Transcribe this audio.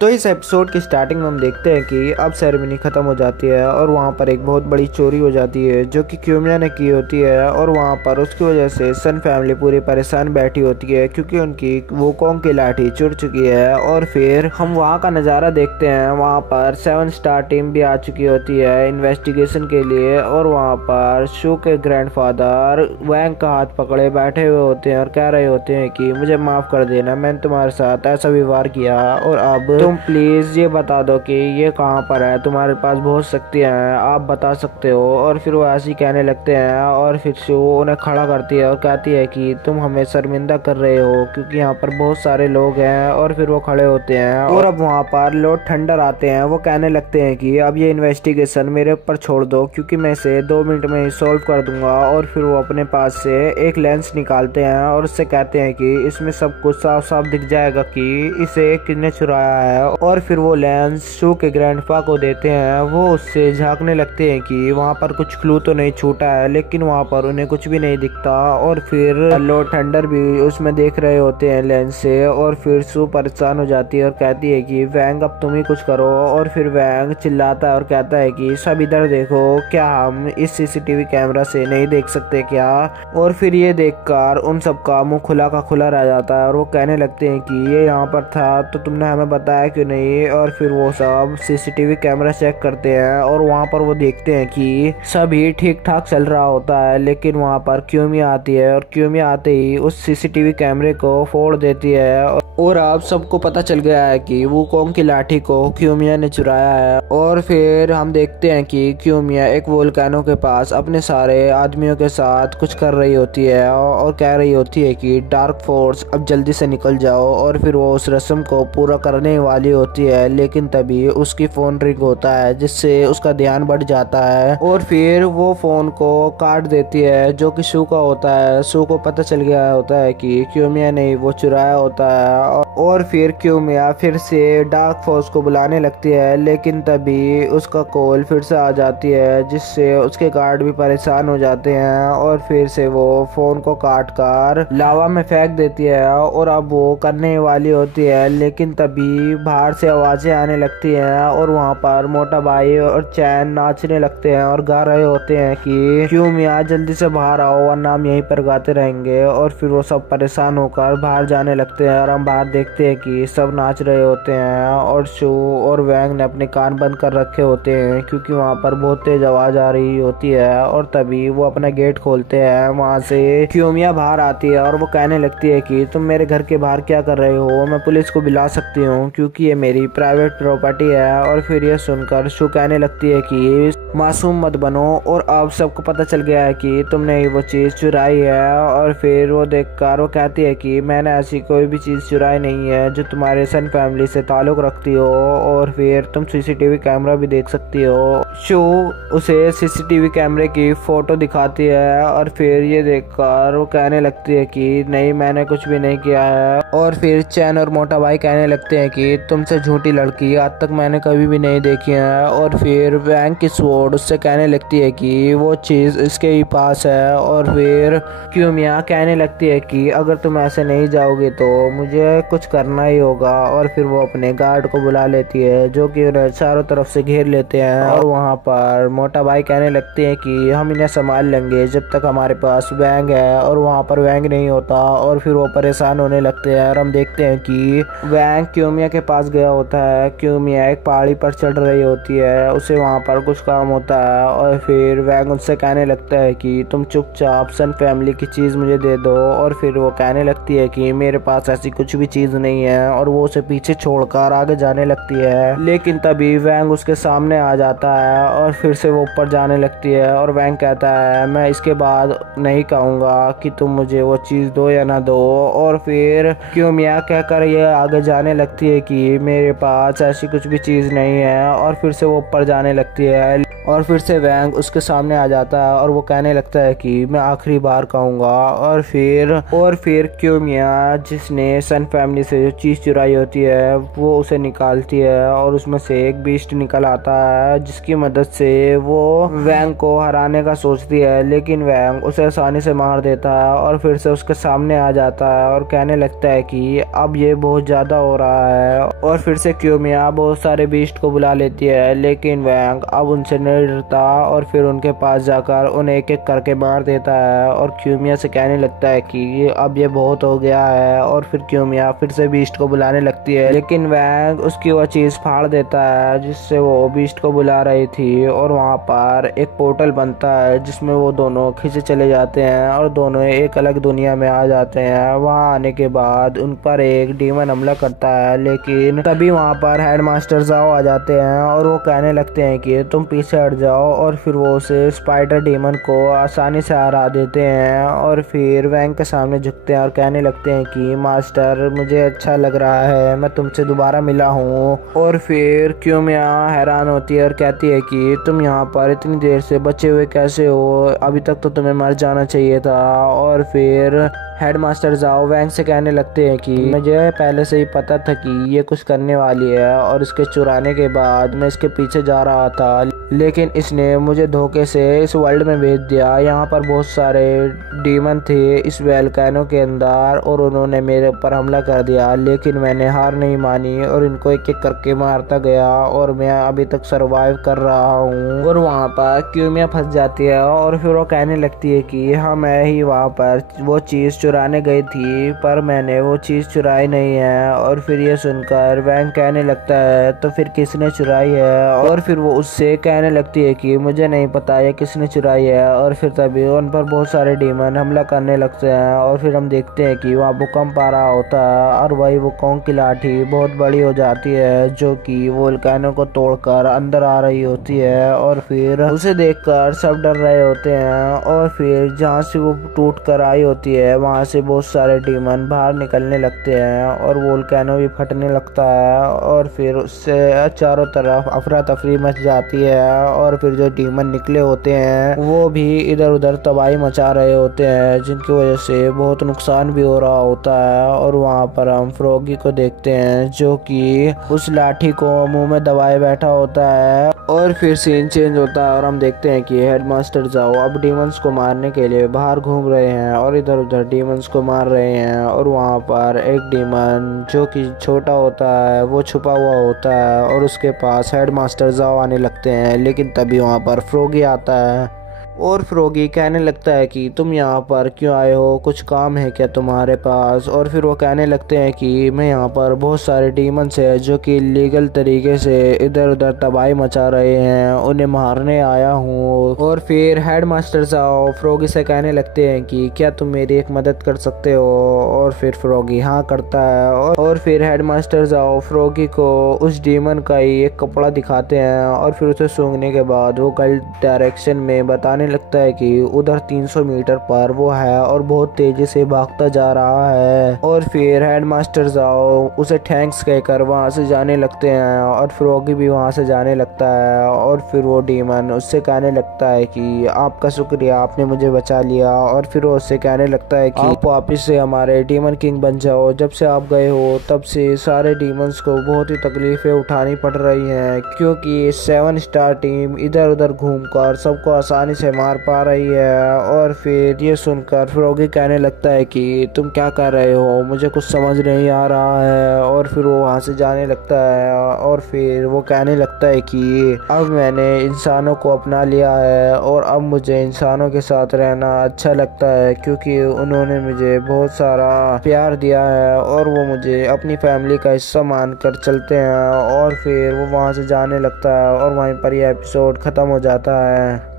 तो इस एपिसोड की स्टार्टिंग में हम देखते हैं कि अब सेरेमनी खत्म हो जाती है और वहाँ पर एक बहुत बड़ी चोरी हो जाती है जो कि क्यूमिया ने की होती है। और वहाँ पर उसकी वजह से सन फैमिली पूरी परेशान बैठी होती है क्योंकि उनकी वुकोंग की लाठी चुर चुकी है। और फिर हम वहाँ का नज़ारा देखते हैं, वहाँ पर 7 स्टार टीम भी आ चुकी होती है इन्वेस्टिगेशन के लिए। और वहाँ पर शू के ग्रैंडफादर वैंग का हाथ पकड़े बैठे हुए होते हैं और कह रहे होते हैं कि मुझे माफ़ कर देना, मैंने तुम्हारे साथ ऐसा व्यवहार किया और अब तुम प्लीज़ ये बता दो कि ये कहाँ पर है, तुम्हारे पास बहुत शक्तियाँ हैं, आप बता सकते हो। और फिर वो ऐसे ही कहने लगते हैं और फिर शू उन्हें खड़ा करती है और कहती है कि तुम हमें शर्मिंदा कर रहे हो क्योंकि यहाँ पर बहुत सारे लोग हैं। और फिर वो खड़े होते हैं और अब वहाँ पर लॉर्ड थंडर आते हैं। वो कहने लगते हैं कि अब ये इन्वेस्टिगेशन मेरे ऊपर छोड़ दो क्योंकि मैं इसे 2 मिनट में ही सॉल्व कर दूंगा। और फिर वो अपने पास से एक लेंस निकालते हैं और उससे कहते हैं कि इसमें सब कुछ साफ साफ दिख जाएगा कि इसे किसने चुराया है। और फिर वो लेंस शू के ग्रैंडपा को देते हैं। वो उससे झांकने लगते हैं कि वहाँ पर कुछ क्लू तो नहीं छूटा है, लेकिन वहाँ पर उन्हें कुछ भी नहीं दिखता। और फिर लॉर्ड थंडर भी उसमें देख रहे होते हैं लेंस से। और फिर शू परेशान हो जाती है और कहती है कि वैंग अब तुम ही कुछ करो। और फिर वैंग चिल्लाता है और कहता है कि सब इधर देखो, क्या हम इस सीसीटीवी कैमरा से नहीं देख सकते क्या। और फिर ये देखकर उन सबका मुंह खुला का खुला रह जाता है और वो कहने लगते हैं कि ये यहाँ पर था तो तुमने हमें बताया क्यों नहीं। और फिर वो सब सीसीटीवी कैमरा चेक करते हैं और वहाँ पर वो देखते हैं कि सभी ठीक ठाक चल रहा होता है। लेकिन वहाँ पर क्यूमिया आती है और क्यूमिया आते ही उस सीसीटीवी कैमरे को फोड़ देती है। और अब सबको पता चल गया है कि वुकोंग की लाठी को क्यूमिया ने चुराया है। और फिर हम देखते हैं कि क्यूमिया एक वोल्केनो के पास अपने सारे आदमियों के साथ कुछ कर रही होती है और कह रही होती है कि डार्क फोर्स अब जल्दी से निकल जाओ। और फिर वो उस रस्म को पूरा करने वाली होती है, लेकिन तभी उसकी फोन रिंग होता है जिससे उसका ध्यान बढ़ जाता है। और फिर वो फोन को काट देती है जो कि शू का होता है। शू को पता चल गया होता है कि क्यूमिया ने वो चुराया होता है। और फिर क्यूमिया फिर से डार्क फोर्स को बुलाने लगती है, लेकिन तभी उसका कॉल फिर से आ जाती है जिससे उसके गार्ड भी परेशान हो जाते हैं। और फिर से वो फोन को काट कर लावा में फेंक देती है और अब वो करने वाली होती है, लेकिन तभी बाहर से आवाजें आने लगती हैं और वहाँ पर मोटा भाई और चैन नाचने लगते हैं और गा रहे होते हैं कि क्यूमिया जल्दी से बाहर आओ वरना हम यहीं पर गाते रहेंगे। और फिर वो सब परेशान होकर बाहर जाने लगते हैं और हम बाहर देखते हैं कि सब नाच रहे होते हैं और शू और वैंग ने अपने कान बंद कर रखे होते हैं क्योंकि वहाँ पर बहुत तेज आवाज आ रही होती है। और तभी वो अपना गेट खोलते हैं, वहाँ से क्यूमिया बाहर आती है और वो कहने लगती है कि तुम मेरे घर के बाहर क्या कर रहे हो, मैं पुलिस को बुला सकती हूँ क्योंकि ये मेरी प्राइवेट प्रॉपर्टी है। और फिर ये सुनकर शू कहने लगती है कि मासूम मत बनो और अब सबको पता चल गया है कि तुमने ही वो चीज़ चुराई है। और फिर वो देखकर वो कहती है कि मैंने ऐसी कोई भी चीज़ चुराई नहीं है जो तुम्हारे सन फैमिली से ताल्लुक़ रखती हो। और फिर तुम सीसीटीवी कैमरा भी देख सकती हो। शू उसे सीसीटीवी कैमरे की फ़ोटो दिखाती है और फिर ये देखकर वो कहने लगती है कि नहीं, मैंने कुछ भी नहीं किया है। और फिर चैन और मोटा भाई कहने लगते हैं कि तुमसे झूठी लड़की आज तक मैंने कभी भी नहीं देखी है। और फिर वैंग की स्वॉर्ड उससे कहने लगती है कि वो चीज़ इसके ही पास है। और फिर क्यूमिया कहने लगती है कि अगर तुम ऐसे नहीं जाओगे तो मुझे कुछ करना ही होगा। और फिर वो अपने गार्ड को बुला लेती है जो कि उन्हें चारों तरफ से घेर लेते हैं। और वहाँ पर मोटा भाई कहने लगते हैं कि हम इन्हें संभाल लेंगे जब तक हमारे पास वैंग है। और वहाँ पर वैंग नहीं होता और फिर वो परेशान होने लगते हैं और हम देखते हैं कि वैंग क्यूमिया के पास गया होता है। क्यूमिया एक पहाड़ी पर चढ़ रही होती है, उसे वहाँ पर कुछ काम होता है। और फिर वैंग उससे कहने लगता है कि तुम चुपचाप सन फैमिली की चीज़ मुझे दे दो। और फिर वो कहने लगती है कि मेरे पास ऐसी कुछ भी चीज़ नहीं है और वो उसे पीछे छोड़कर आगे जाने लगती है। लेकिन तभी वैंग उसके सामने आ जाता है और फिर से वो ऊपर जाने लगती है। और वैंग कहता है मैं इसके बाद नहीं कहूँगा कि तुम मुझे वो चीज़ दो या ना दो। और फिर क्यूमिया कहकर ये आगे जाने लगती है कि मेरे पास ऐसी कुछ भी चीज़ नहीं है। और फिर से वो ऊपर जाने लगती है और फिर से वैंग उसके सामने आ जाता है और वो कहने लगता है कि मैं आखिरी बार कहूँगा। और फिर क्योमिया जिसने सन फैमिली से जो चीज़ चुराई होती है वो उसे निकालती है और उसमें से एक बीस्ट निकल आता है जिसकी मदद से वो वैंग को हराने का सोचती है, लेकिन वैंग उसे आसानी से मार देता है और फिर से उसके सामने आ जाता है और कहने लगता है कि अब ये बहुत ज़्यादा हो रहा है। और फिर से क्योमिया बहुत सारे बीस्ट को बुला लेती है, लेकिन वैंग अब उनसे नहीं डरता और फिर उनके पास जाकर उन्हें एक एक करके मार देता है और क्योमिया से कहने लगता है कि अब ये बहुत हो गया है। और फिर क्योमिया फिर से बीस्ट को बुलाने लगती है, लेकिन वैंग उसकी वो चीज़ फाड़ देता है जिससे वो बीस्ट को बुला रही थी और वहाँ पर एक पोर्टल बनता है जिसमें वो दोनों खींचे चले जाते हैं और दोनों एक अलग दुनिया में आ जाते हैं। वहाँ आने के बाद उन पर एक डीमन हमला करता है, लेकिन तभी वहाँ पर हेडमास्टर जाओ आ जाते हैं और वो कहने लगते हैं कि तुम पीछे हट जाओ और फिर वो उसे स्पाइडर डीमन को आसानी से हरा देते हैं और फिर वैंग के सामने झुकते हैं और कहने लगते हैं कि मास्टर मुझे अच्छा लग रहा है, मैं तुमसे दोबारा मिला हूँ। और फिर क्योमिया हैरान होती है और कहती है कि तुम यहाँ पर इतनी देर से बचे हुए कैसे हो, अभी तक तो तुम्हें मर जाना चाहिए था। और फिर हेडमास्टर जाओ वैंग से कहने लगते हैं कि मुझे पहले से ही पता था कि ये कुछ करने वाली है और इसके चुराने के बाद मैं इसके पीछे जा रहा था, लेकिन इसने मुझे धोखे से इस वर्ल्ड में भेज दिया। यहाँ पर बहुत सारे डीमन थे इस वोल्केनो के अंदर और उन्होंने मेरे ऊपर हमला कर दिया, लेकिन मैंने हार नहीं मानी और इनको एक एक करके मारता गया और मैं अभी तक सरवाइव कर रहा हूँ। और वहाँ पर क्योमिया फंस जाती है और फिर वो कहने लगती है कि हाँ मैं ही वहाँ पर वो चीज़ चुराने गई थी पर मैंने वो चीज़ चुराई नहीं है। और फिर ये सुनकर वैंग कहने लगता है तो फिर किसने चुराई है, और फिर वो उससे कहने लगती है कि मुझे नहीं पता ये किसने चुराई है। और फिर तभी उन पर बहुत सारे डीमन हमला करने लगते हैं और फिर हम देखते हैं कि वहाँ भूकंप आ रहा होता है और वही वुकोंग की लाठी बहुत बड़ी हो जाती है जो कि वोल्केनो को तोड़कर अंदर आ रही होती है और फिर उसे देखकर सब डर रहे होते हैं। और फिर जहाँ से वो टूट कर आई होती है वहाँ से बहुत सारे डीमन बाहर निकलने लगते हैं और वोल्केनो भी फटने लगता है और फिर उससे चारों तरफ अफरा तफरी मच जाती है और फिर जो डीमन निकले होते हैं वो भी इधर उधर तबाही मचा रहे होते हैं जिनकी वजह से बहुत नुकसान भी हो रहा होता है। और वहाँ पर हम फ्रॉगी को देखते हैं जो कि उस लाठी को मुंह में दबाए बैठा होता है और फिर सीन चेंज होता है और हम देखते हैं कि हेडमास्टर जाओ अब डीमंस को मारने के लिए बाहर घूम रहे हैं और इधर उधर डीमंस को मार रहे हैं। और वहाँ पर एक डीमन जो कि छोटा होता है वो छुपा हुआ होता है और उसके पास हेडमास्टर जाओ आने लगते हैं, लेकिन तभी वहाँ पर फ्रॉगी आता है और फ्रॉगी कहने लगता है कि तुम यहाँ पर क्यों आए हो, कुछ काम है क्या तुम्हारे पास। और फिर वो कहने लगते हैं कि मैं यहाँ पर बहुत सारे डीमंस हैं जो कि लीगल तरीके से इधर उधर तबाही मचा रहे हैं, उन्हें मारने आया हूँ। और फिर हेडमास्टर साहब फ्रॉगी से कहने लगते हैं कि क्या तुम मेरी एक मदद कर सकते हो। और फिर फ्रॉगी हाँ करता है और फिर हेडमास्टर साहब फ्रॉगी को उस डीमन का ही एक कपड़ा दिखाते हैं और फिर उसे सूंघने के बाद वो गलत डायरेक्शन में बताने लगता है कि उधर 300 मीटर पर वो है और बहुत तेजी से भागता जा रहा है। और फिर हेडमास्टर जाओ उसे थैंक्स कहकर वहां से जाने लगते हैं और फ्रॉगी भी वहां से जाने लगता है और फिर वो डीमन उससे कहने लगता है कि आपका शुक्रिया, आपने मुझे बचा लिया। और फिर वो उससे कहने लगता है कि आप वापिस से हमारे डीमन किंग बन जाओ, जब से आप गए हो तब से सारे डीमंस को बहुत ही तकलीफें उठानी पड़ रही हैं क्योंकि 7 स्टार टीम इधर उधर घूमकर सबको आसानी से मार पा रही है। और फिर ये सुनकर फ्रॉगी कहने लगता है कि तुम क्या कर रहे हो, मुझे कुछ समझ नहीं आ रहा है। और फिर वो वहाँ से जाने लगता है और फिर वो कहने लगता है कि अब मैंने इंसानों को अपना लिया है और अब मुझे इंसानों के साथ रहना अच्छा लगता है क्योंकि उन्होंने मुझे बहुत सारा प्यार दिया है और वो मुझे अपनी फैमिली का हिस्सा मानकर चलते हैं। और फिर वो वहाँ से जाने लगता है और वहीं पर यह एपिसोड ख़त्म हो जाता है।